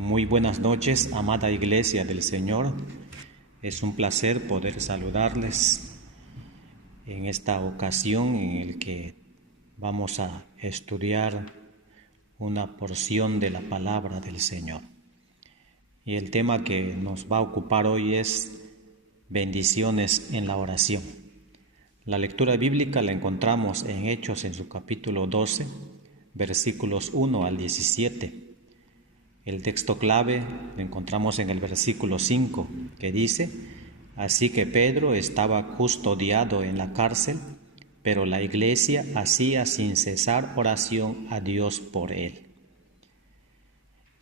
Muy buenas noches, amada Iglesia del Señor. Es un placer poder saludarles en esta ocasión en la que vamos a estudiar una porción de la palabra del Señor. Y el tema que nos va a ocupar hoy es bendiciones en la oración. La lectura bíblica la encontramos en Hechos en su capítulo 12, versículos 1 al 17. El texto clave lo encontramos en el versículo 5, que dice: Así que Pedro estaba custodiado en la cárcel, pero la iglesia hacía sin cesar oración a Dios por él.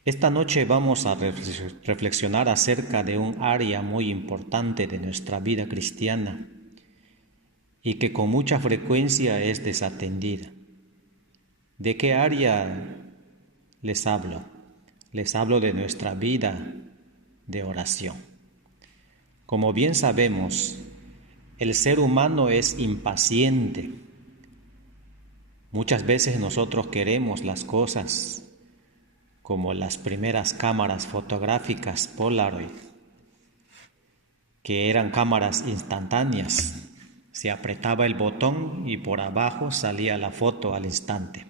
Esta noche vamos a reflexionar acerca de un área muy importante de nuestra vida cristiana y que con mucha frecuencia es desatendida. ¿De qué área les hablo? Les hablo de nuestra vida de oración. Como bien sabemos, el ser humano es impaciente. Muchas veces nosotros queremos las cosas como las primeras cámaras fotográficas Polaroid, que eran cámaras instantáneas. Se apretaba el botón y por abajo salía la foto al instante.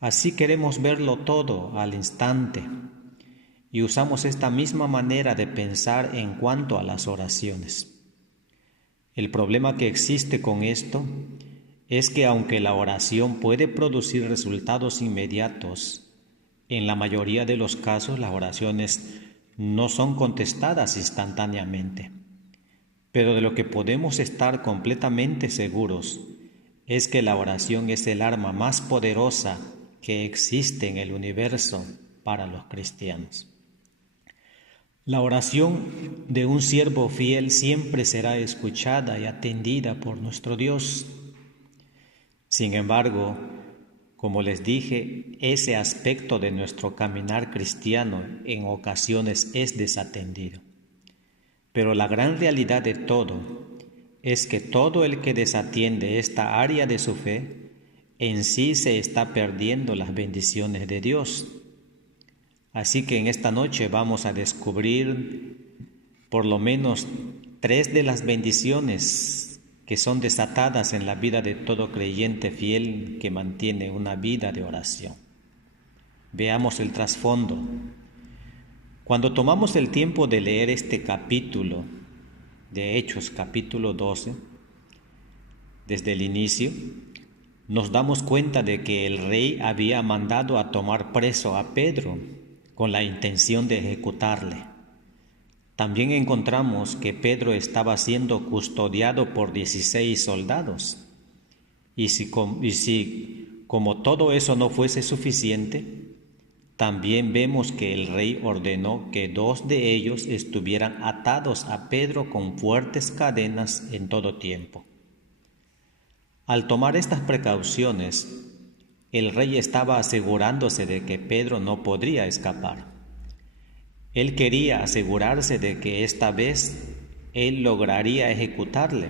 Así queremos verlo todo al instante y usamos esta misma manera de pensar en cuanto a las oraciones. El problema que existe con esto es que aunque la oración puede producir resultados inmediatos, en la mayoría de los casos las oraciones no son contestadas instantáneamente. Pero de lo que podemos estar completamente seguros es que la oración es el arma más poderosa que existe en el universo para los cristianos. La oración de un siervo fiel siempre será escuchada y atendida por nuestro Dios. Sin embargo, como les dije, ese aspecto de nuestro caminar cristiano en ocasiones es desatendido. Pero la gran realidad de todo es que todo el que desatiende esta área de su fe en sí se está perdiendo las bendiciones de Dios. Así que en esta noche vamos a descubrir por lo menos 3 de las bendiciones que son desatadas en la vida de todo creyente fiel que mantiene una vida de oración. Veamos el trasfondo. Cuando tomamos el tiempo de leer este capítulo de Hechos, capítulo 12, desde el inicio, nos damos cuenta de que el rey había mandado a tomar preso a Pedro con la intención de ejecutarle. También encontramos que Pedro estaba siendo custodiado por 16 soldados. Y si como todo eso no fuese suficiente, también vemos que el rey ordenó que 2 de ellos estuvieran atados a Pedro con fuertes cadenas en todo tiempo. Al tomar estas precauciones, el rey estaba asegurándose de que Pedro no podría escapar. Él quería asegurarse de que esta vez él lograría ejecutarle,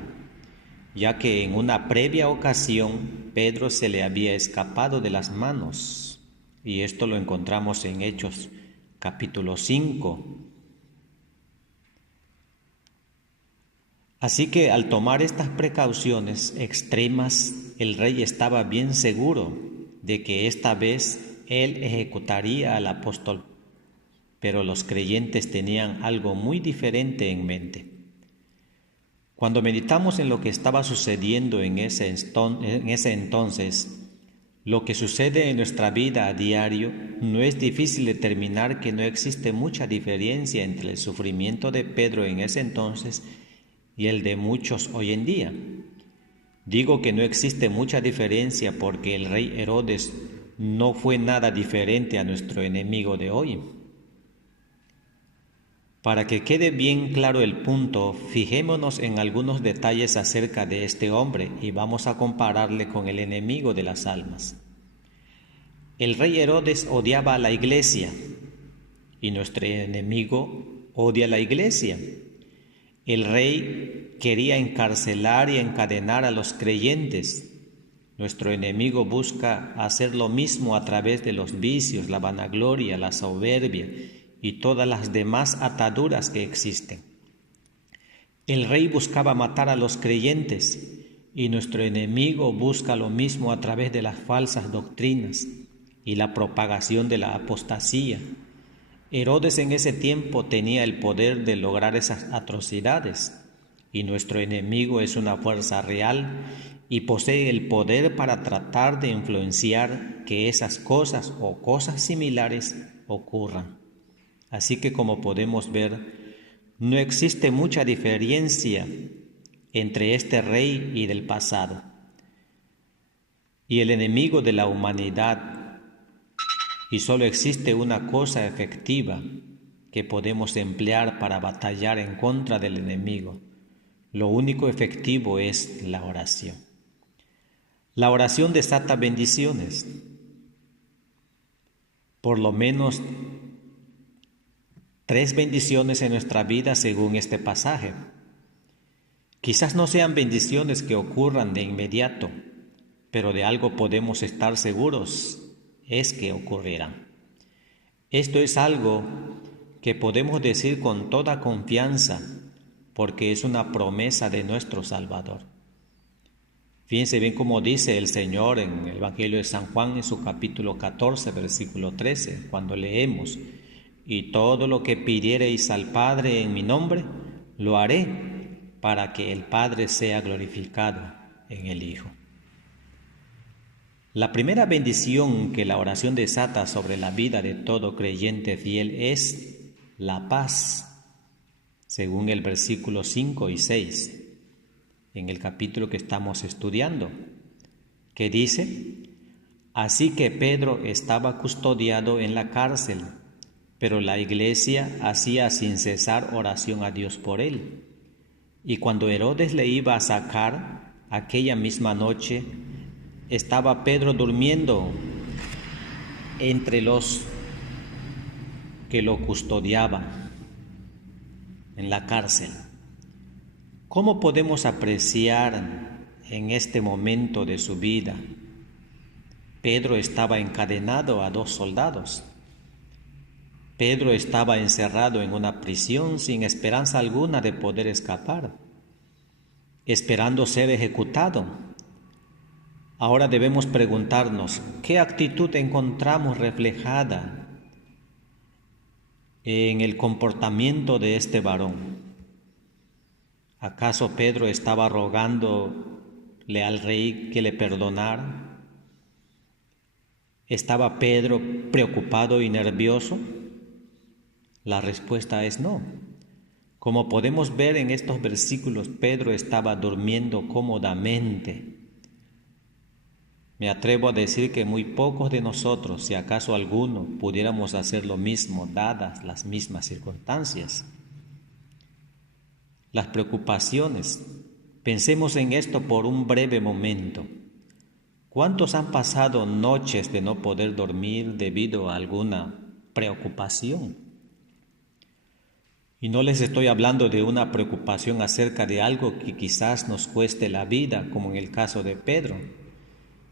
ya que en una previa ocasión Pedro se le había escapado de las manos, y esto lo encontramos en Hechos capítulo 5. Así que al tomar estas precauciones extremas, el rey estaba bien seguro de que esta vez él ejecutaría al apóstol. Pero los creyentes tenían algo muy diferente en mente. Cuando meditamos en lo que estaba sucediendo en ese entonces, lo que sucede en nuestra vida a diario, no es difícil determinar que no existe mucha diferencia entre el sufrimiento de Pedro en ese entonces y el de muchos hoy en día. Digo que no existe mucha diferencia porque el rey Herodes no fue nada diferente a nuestro enemigo de hoy. Para que quede bien claro el punto, fijémonos en algunos detalles acerca de este hombre y vamos a compararle con el enemigo de las almas. El rey Herodes odiaba a la iglesia y nuestro enemigo odia a la iglesia. El rey quería encarcelar y encadenar a los creyentes. Nuestro enemigo busca hacer lo mismo a través de los vicios, la vanagloria, la soberbia y todas las demás ataduras que existen. El rey buscaba matar a los creyentes y nuestro enemigo busca lo mismo a través de las falsas doctrinas y la propagación de la apostasía. Herodes en ese tiempo tenía el poder de lograr esas atrocidades y nuestro enemigo es una fuerza real y posee el poder para tratar de influenciar que esas cosas o cosas similares ocurran. Así que como podemos ver, no existe mucha diferencia entre este rey y del pasado. Y el enemigo de la humanidad, y solo existe una cosa efectiva que podemos emplear para batallar en contra del enemigo. Lo único efectivo es la oración. La oración desata bendiciones. Por lo menos 3 bendiciones en nuestra vida según este pasaje. Quizás no sean bendiciones que ocurran de inmediato, pero de algo podemos estar seguros, es que ocurrirán. Esto es algo que podemos decir con toda confianza, porque es una promesa de nuestro Salvador. Fíjense bien cómo dice el Señor en el Evangelio de San Juan, en su capítulo 14, versículo 13, cuando leemos: y todo lo que pidiereis al Padre en mi nombre, lo haré, para que el Padre sea glorificado en el Hijo. La primera bendición que la oración desata sobre la vida de todo creyente fiel es la paz, según el versículo 5 y 6, en el capítulo que estamos estudiando, que dice: así que Pedro estaba custodiado en la cárcel, pero la iglesia hacía sin cesar oración a Dios por él. Y cuando Herodes le iba a sacar, aquella misma noche, estaba Pedro durmiendo entre los que lo custodiaban en la cárcel. ¿Cómo podemos apreciar en este momento de su vida? Pedro estaba encadenado a 2 soldados. Pedro estaba encerrado en una prisión sin esperanza alguna de poder escapar, esperando ser ejecutado. Ahora debemos preguntarnos, ¿qué actitud encontramos reflejada en el comportamiento de este varón? ¿Acaso Pedro estaba rogándole al rey que le perdonara? ¿Estaba Pedro preocupado y nervioso? La respuesta es no. Como podemos ver en estos versículos, Pedro estaba durmiendo cómodamente. Me atrevo a decir que muy pocos de nosotros, si acaso alguno, pudiéramos hacer lo mismo, dadas las mismas circunstancias. Las preocupaciones. Pensemos en esto por un breve momento. ¿Cuántos han pasado noches de no poder dormir debido a alguna preocupación? Y no les estoy hablando de una preocupación acerca de algo que quizás nos cueste la vida, como en el caso de Pedro,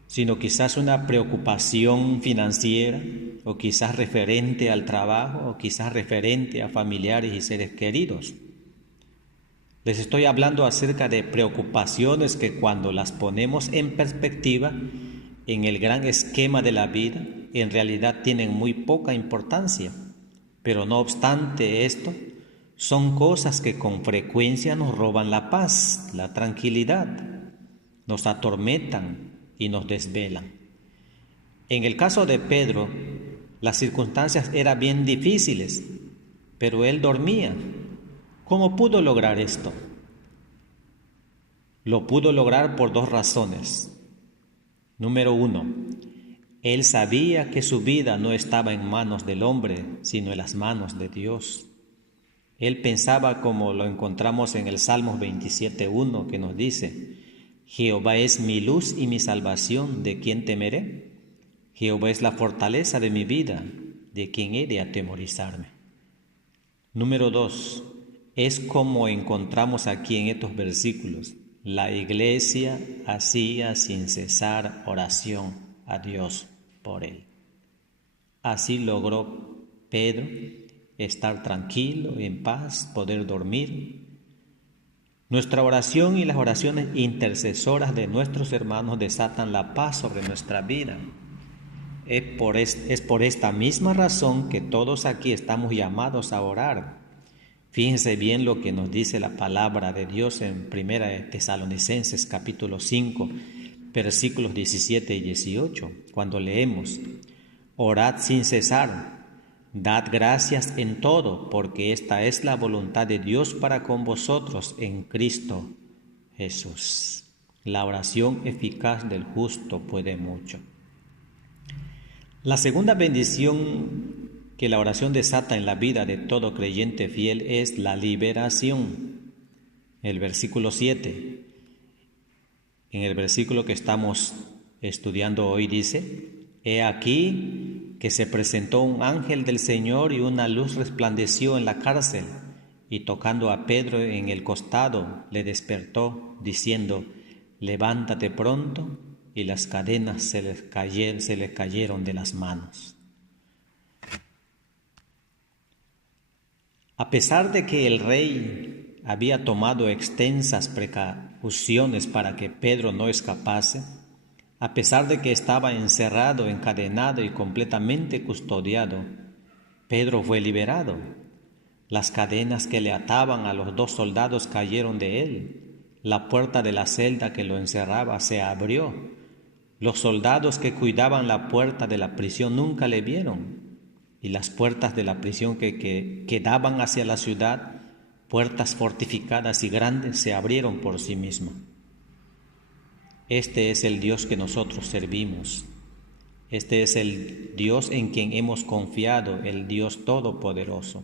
sino quizás una preocupación financiera, o quizás referente al trabajo, o quizás referente a familiares y seres queridos. Les estoy hablando acerca de preocupaciones que cuando las ponemos en perspectiva, en el gran esquema de la vida, en realidad tienen muy poca importancia, pero no obstante esto, son cosas que con frecuencia nos roban la paz, la tranquilidad, nos atormentan y nos desvelan. En el caso de Pedro, las circunstancias eran bien difíciles, pero él dormía. ¿Cómo pudo lograr esto? Lo pudo lograr por 2 razones. Número 1, él sabía que su vida no estaba en manos del hombre, sino en las manos de Dios. Él pensaba, como lo encontramos en el Salmo 27:1, que nos dice: Jehová es mi luz y mi salvación, ¿de quién temeré? Jehová es la fortaleza de mi vida, ¿de quién he de atemorizarme? Número 2, es como encontramos aquí en estos versículos: la iglesia hacía sin cesar oración a Dios por él. Así logró Pedro estar tranquilo, en paz, poder dormir. Nuestra oración y las oraciones intercesoras de nuestros hermanos desatan la paz sobre nuestra vida. Es por esta misma razón que todos aquí estamos llamados a orar. Fíjense bien lo que nos dice la palabra de Dios en 1 Tesalonicenses capítulo 5, versículos 17 y 18, cuando leemos: orad sin cesar, dad gracias en todo, porque esta es la voluntad de Dios para con vosotros en Cristo Jesús. La oración eficaz del justo puede mucho. La segunda bendición que la oración desata en la vida de todo creyente fiel es la liberación. El versículo 7, en el versículo que estamos estudiando hoy dice: He aquí que se presentó un ángel del Señor y una luz resplandeció en la cárcel, y tocando a Pedro en el costado le despertó, diciendo: levántate pronto. Y las cadenas se les cayeron de las manos. A pesar de que el rey había tomado extensas precauciones para que Pedro no escapase, a pesar de que estaba encerrado, encadenado y completamente custodiado, Pedro fue liberado. Las cadenas que le ataban a los 2 soldados cayeron de él. La puerta de la celda que lo encerraba se abrió. Los soldados que cuidaban la puerta de la prisión nunca le vieron, y las puertas de la prisión que daban hacia la ciudad, puertas fortificadas y grandes, se abrieron por sí mismas. Este es el Dios que nosotros servimos. Este es el Dios en quien hemos confiado, el Dios Todopoderoso.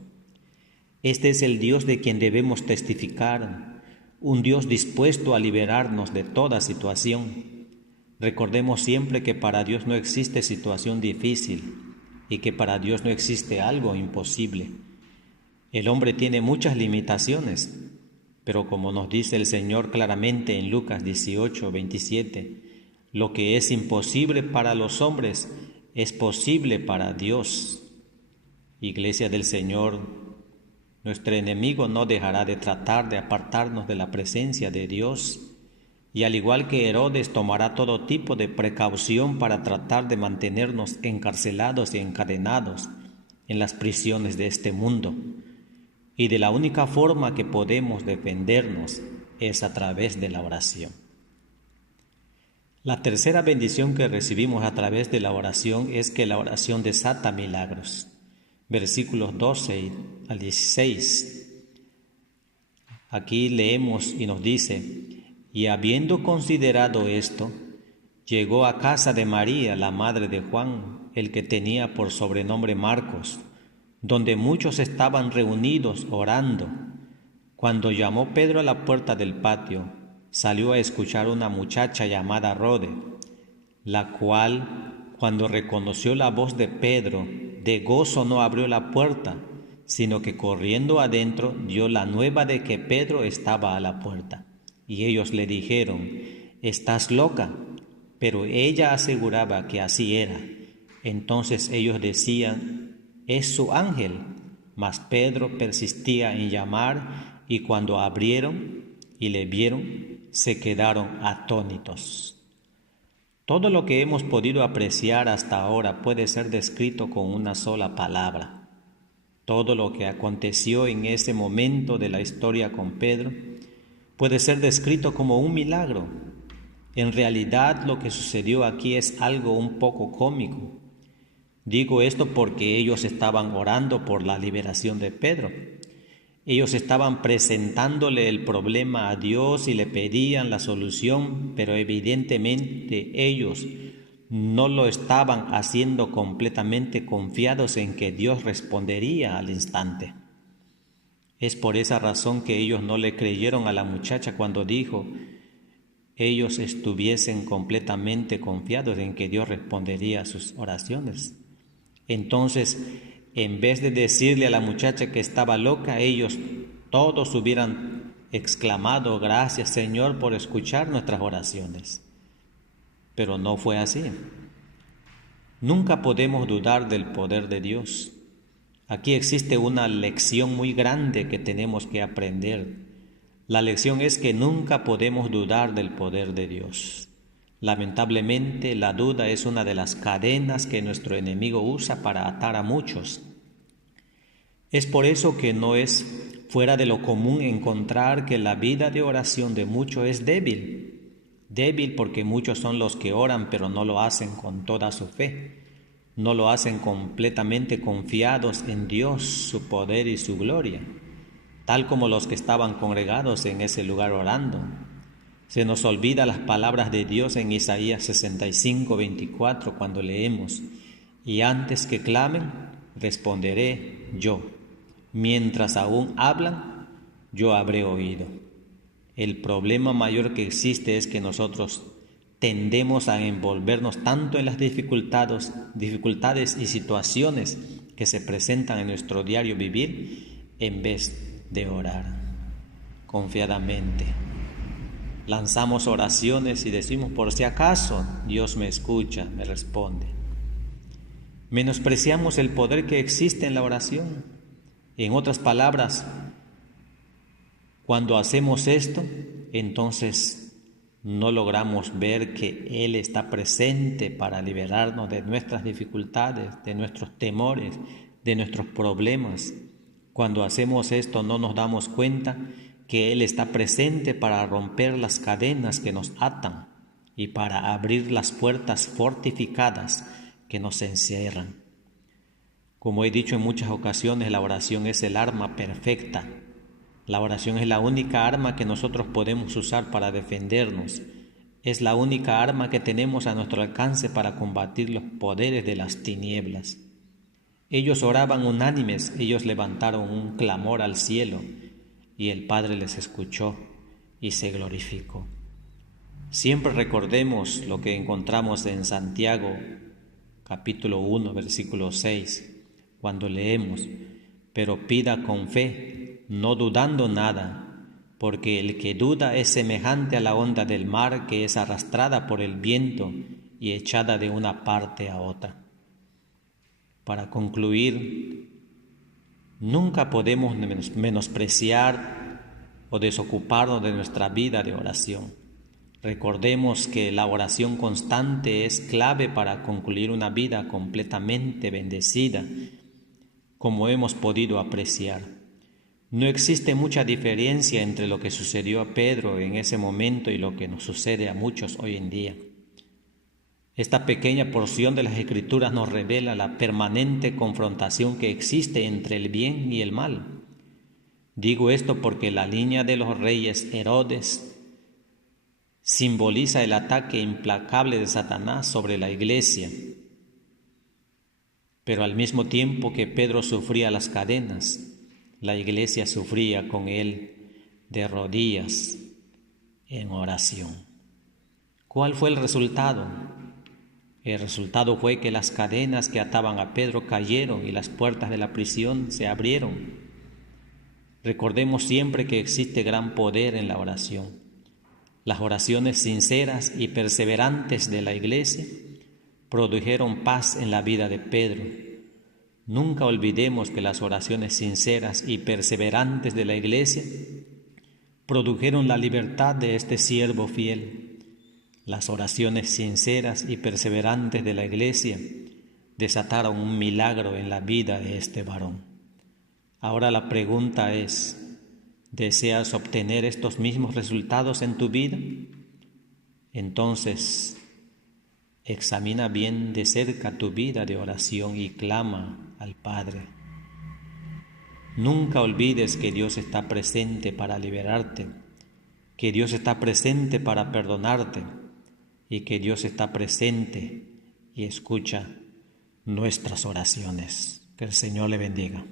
Este es el Dios de quien debemos testificar, un Dios dispuesto a liberarnos de toda situación. Recordemos siempre que para Dios no existe situación difícil y que para Dios no existe algo imposible. El hombre tiene muchas limitaciones, pero como nos dice el Señor claramente en Lucas 18, 27, lo que es imposible para los hombres es posible para Dios. Iglesia del Señor, nuestro enemigo no dejará de tratar de apartarnos de la presencia de Dios. Y al igual que Herodes, tomará todo tipo de precaución para tratar de mantenernos encarcelados y encadenados en las prisiones de este mundo. Y de la única forma que podemos defendernos es a través de la oración. La tercera bendición que recibimos a través de la oración es que la oración desata milagros. Versículos 12 al 16. Aquí leemos y nos dice: y habiendo considerado esto, llegó a casa de María, la madre de Juan, el que tenía por sobrenombre Marcos, donde muchos estaban reunidos orando. Cuando llamó Pedro a la puerta del patio, salió a escuchar una muchacha llamada Rode, la cual, cuando reconoció la voz de Pedro, de gozo no abrió la puerta, sino que corriendo adentro dio la nueva de que Pedro estaba a la puerta. Y ellos le dijeron: «¿Estás loca?». Pero ella aseguraba que así era. Entonces ellos decían: «Es su ángel». Mas Pedro persistía en llamar, y cuando abrieron y le vieron, se quedaron atónitos. Todo lo que hemos podido apreciar hasta ahora puede ser descrito con una sola palabra. Todo lo que aconteció en ese momento de la historia con Pedro puede ser descrito como un milagro. En realidad, lo que sucedió aquí es algo un poco cómico. Digo esto porque ellos estaban orando por la liberación de Pedro. Ellos estaban presentándole el problema a Dios y le pedían la solución, pero evidentemente ellos no lo estaban haciendo completamente confiados en que Dios respondería al instante. Es por esa razón que ellos no le creyeron a la muchacha cuando dijo: ellos estuviesen completamente confiados en que Dios respondería a sus oraciones. Entonces, en vez de decirle a la muchacha que estaba loca, ellos todos hubieran exclamado: «Gracias, Señor, por escuchar nuestras oraciones». Pero no fue así. Nunca podemos dudar del poder de Dios. Aquí existe una lección muy grande que tenemos que aprender. La lección es que nunca podemos dudar del poder de Dios. Lamentablemente, la duda es una de las cadenas que nuestro enemigo usa para atar a muchos. Es por eso que no es fuera de lo común encontrar que la vida de oración de muchos es débil. Débil porque muchos son los que oran pero no lo hacen con toda su fe. No lo hacen completamente confiados en Dios, su poder y su gloria, tal como los que estaban congregados en ese lugar orando. Se nos olvida las palabras de Dios en Isaías 65:24 cuando leemos: y antes que clamen, responderé yo. Mientras aún hablan, yo habré oído. El problema mayor que existe es que nosotros tendemos a envolvernos tanto en las dificultades y situaciones que se presentan en nuestro diario vivir en vez de orar confiadamente. Lanzamos oraciones y decimos: por si acaso Dios me escucha, me responde. Menospreciamos el poder que existe en la oración. En otras palabras, cuando hacemos esto, entonces no logramos ver que Él está presente para liberarnos de nuestras dificultades, de nuestros temores, de nuestros problemas. Cuando hacemos esto no nos damos cuenta que Él está presente para romper las cadenas que nos atan y para abrir las puertas fortificadas que nos encierran. Como he dicho en muchas ocasiones, la oración es el arma perfecta. La oración es la única arma que nosotros podemos usar para defendernos. Es la única arma que tenemos a nuestro alcance para combatir los poderes de las tinieblas. Ellos oraban unánimes, ellos levantaron un clamor al cielo y el Padre les escuchó y se glorificó. Siempre recordemos lo que encontramos en Santiago, capítulo 1, versículo 6, cuando leemos: pero pida con fe, no dudando nada, porque el que duda es semejante a la onda del mar que es arrastrada por el viento y echada de una parte a otra. Para concluir, nunca podemos menospreciar o desocuparnos de nuestra vida de oración. Recordemos que la oración constante es clave para concluir una vida completamente bendecida, como hemos podido apreciar. No existe mucha diferencia entre lo que sucedió a Pedro en ese momento y lo que nos sucede a muchos hoy en día. Esta pequeña porción de las Escrituras nos revela la permanente confrontación que existe entre el bien y el mal. Digo esto porque la línea de los reyes Herodes simboliza el ataque implacable de Satanás sobre la iglesia. Pero al mismo tiempo que Pedro sufría las cadenas, la iglesia sufría con él de rodillas en oración. ¿Cuál fue el resultado? El resultado fue que las cadenas que ataban a Pedro cayeron y las puertas de la prisión se abrieron. Recordemos siempre que existe gran poder en la oración. Las oraciones sinceras y perseverantes de la iglesia produjeron paz en la vida de Pedro. Nunca olvidemos que las oraciones sinceras y perseverantes de la iglesia produjeron la libertad de este siervo fiel. Las oraciones sinceras y perseverantes de la iglesia desataron un milagro en la vida de este varón. Ahora la pregunta es: ¿deseas obtener estos mismos resultados en tu vida? Entonces, examina bien de cerca tu vida de oración y clama al Padre. Nunca olvides que Dios está presente para liberarte, que Dios está presente para perdonarte y que Dios está presente y escucha nuestras oraciones. Que el Señor le bendiga.